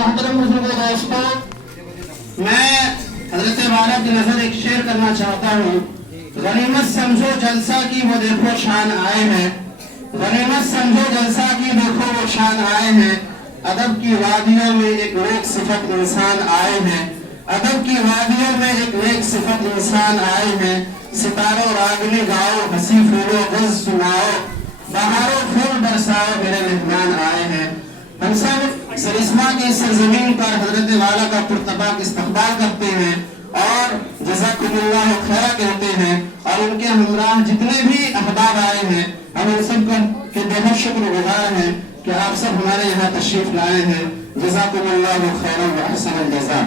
محترم بزرگوں دوستوں، میں حضرت والا کی نظر ایک شعر کرنا چاہتا ہوں۔ غنیمت سمجھو جلسہ کی وہ دیکھو شان آئے ہیں، غنیمت سمجھو جلسہ کی دیکھو وہ شان آئے ہیں، ادب کی وادیوں میں ایک نیک صفت انسان آئے ہیں، ادب کی وادیوں میں ایک نیک صفت انسان آئے ہیں، ستاروں راگنی گاؤ ہنسی پھولو غز سناؤ، بہاروں پھول برساؤ میرے مہمان آئے ہیں۔ ہم سب سرسما کی سرزمین پر حضرت والا کا پرتپاک استقبال کرتے ہیں اور جزاکم اللہ خیر کہتے ہیں، اور ان کے ہمراہ جتنے بھی احباب آئے ہیں ہم ان سب کے بہت شکر گزار ہیں کہ آپ سب ہمارے یہاں تشریف لائے ہیں۔ جزاکم اللہ خیر و احسن الجزاء۔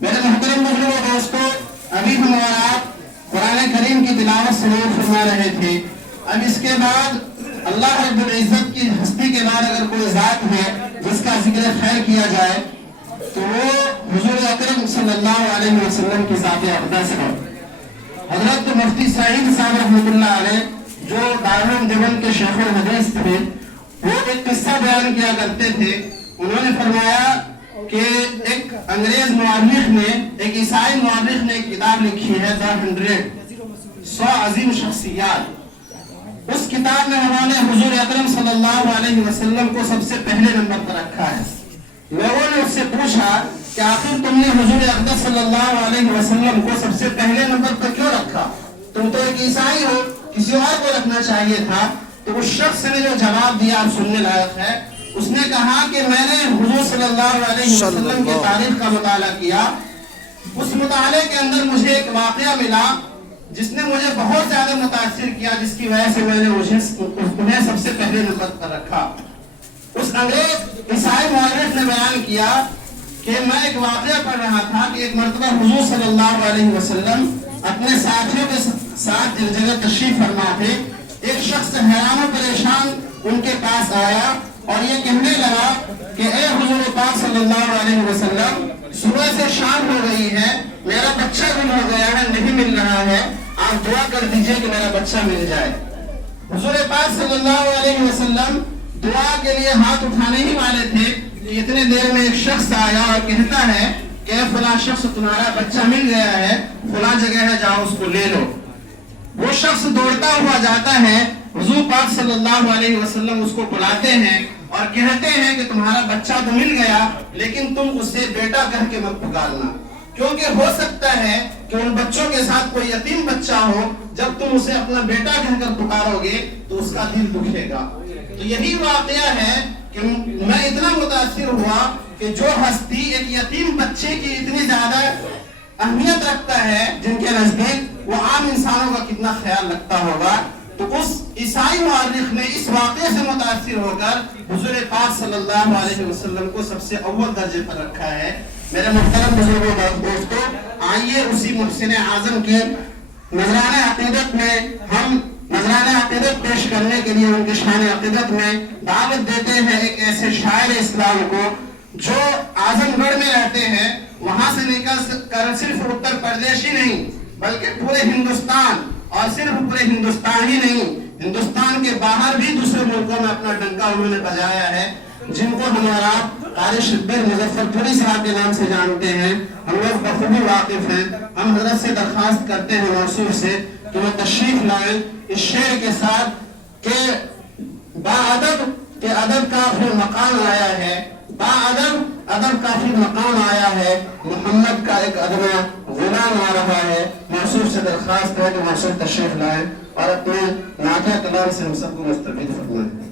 میرے محترم بزرگوں دوستوں، ابھی ہم اور آپ قرآن کریم کی تلاوت سماعت فرما رہے تھے۔ اب اس کے بعد اللہ رب العزت کی ہستی کے بعد اگر کوئی ذات ہے جس کا ذکر خیر کیا جائے تو وہ حضور اکرم صلی اللہ علیہ وسلم کی ذات اقدس ہے۔ حضرت مفتی سعید صاحب رحمۃ اللہ علیہ جو دارالعلوم دیوبند کے شیخ الحدیث تھے، وہ ایک قصہ بیان کیا کرتے تھے۔ انہوں نے فرمایا کہ ایک انگریز مورخ نے، ایک عیسائی مورخ نے ایک کتاب لکھی ہے The 100 عظیم شخصیات۔ اس کتاب میں انہوں نے حضور اکرم صلی اللہ علیہ وسلم کو سب سے پہلے نمبر پر رکھا ہے۔ لوگوں نے اس سے پوچھا کہ آخر تم نے حضور اقدس صلی اللہ علیہ وسلم کو سب سے پہلے نمبر پر کیوں رکھا؟ تم تو ایک عیسائی ہو، کسی اور کو رکھنا چاہیے تھا۔ تو اس شخص نے جو جواب دیا آپ سننے لائق ہے، اس نے کہا کہ میں نے حضور صلی اللہ علیہ وسلم کی تاریخ کا مطالعہ کیا۔ اس مطالعے کے اندر مجھے ایک واقعہ ملا جس نے مجھے بہت زیادہ متاثر کیا، جس کی وجہ سے میں نے انہیں سب سے پہلے نمبر پر رکھا۔ اس انگریز عیسائی مورخ نے بیان کیا کہ میں ایک واقعہ پڑھ رہا تھا کہ ایک مرتبہ حضور صلی اللہ علیہ وسلم اپنے ساتھیوں کے ساتھ ایک جگہ تشریف فرما تھے۔ ایک شخص حیران و پریشان ان کے پاس آیا اور یہ کہنے لگا کہ اے حضور پاک صلی اللہ علیہ وسلم، صبح سے شام ہو گئی ہے، میرا بچہ گم ہو گیا ہے، نہیں مل رہا ہے، آپ دعا کر دیجئے کہ میرا بچہ مل جائے۔ حضور پاک صلی اللہ علیہ وسلم دعا کے لیے ہاتھ اٹھانے ہی والے تھے کہ اتنے دیر میں ایک شخص آیا اور کہتا ہے کہ فلاں شخص تمہارا بچہ مل گیا ہے، فلاں جگہ ہے، جاؤ اس کو لے لو۔ وہ شخص دوڑتا ہوا جاتا ہے، حضور پاک صلی اللہ علیہ وسلم اس کو بلاتے ہیں اور کہتے ہیں کہ تمہارا بچہ تو مل گیا، لیکن تم اسے بیٹا کہہ کے مت پکارنا، کیونکہ ہو سکتا ہے کہ ان بچوں کے ساتھ کوئی یتیم بچہ ہو، جب تم اسے اپنا بیٹا کہہ کر پکارو گے تو اس کا دل دکھے گا۔ تو یہی واقعہ ہے کہ میں اتنا متاثر ہوا کہ جو ہستی ایک یتیم بچے کی اتنی زیادہ اہمیت رکھتا ہے، جن کے نزدیک وہ عام انسانوں کا کتنا خیال رکھتا ہوگا، تو اس عیسائی مورخ نے اس واقعے سے متاثر ہو کر حضور پاک صلی اللہ علیہ وسلم کو سب سے اول درجے پر رکھا ہے۔ میرے محترم بزرگوں دوستوں، آئیے اسی محسن اعظم کے نذرانہ عقیدت میں ہم نذرانہ عقیدت پیش کرنے کے لیے ان کے شان عقیدت میں دعوت دیتے ہیں ایک ایسے شاعر اسلام کو جو اعظم گڑھ میں رہتے ہیں، وہاں سے نکل کر صرف اتر پردیش ہی نہیں بلکہ پورے ہندوستان، اور صرف پورے ہندوستان ہی نہیں، ہندوستان کے باہر بھی دوسرے ملکوں میں اپنا ڈنکا انہوں نے بجایا ہے، جن کو ہمارا قاری شبیر مظفر پوری صاحب کے نام سے جانتے ہیں۔ ہم لوگ بخوبی واقف ہیں۔ ہم حضرت سے درخواست کرتے ہیں موصوف سے کہ وہ تشریف لائیں اس شعر کے ساتھ کہ باادب کہ ادب کا پھر مقام آیا ہے، باادب ادب کا پھر مقام آیا ہے، محمد کا ایک ادنا غلام آ رہا ہے۔ موصوف سے درخواست ہے کہ موصوف تشریف لائیں اور اپنے نعتِ کلام سے ہم سب کو مستفید فرمائیں۔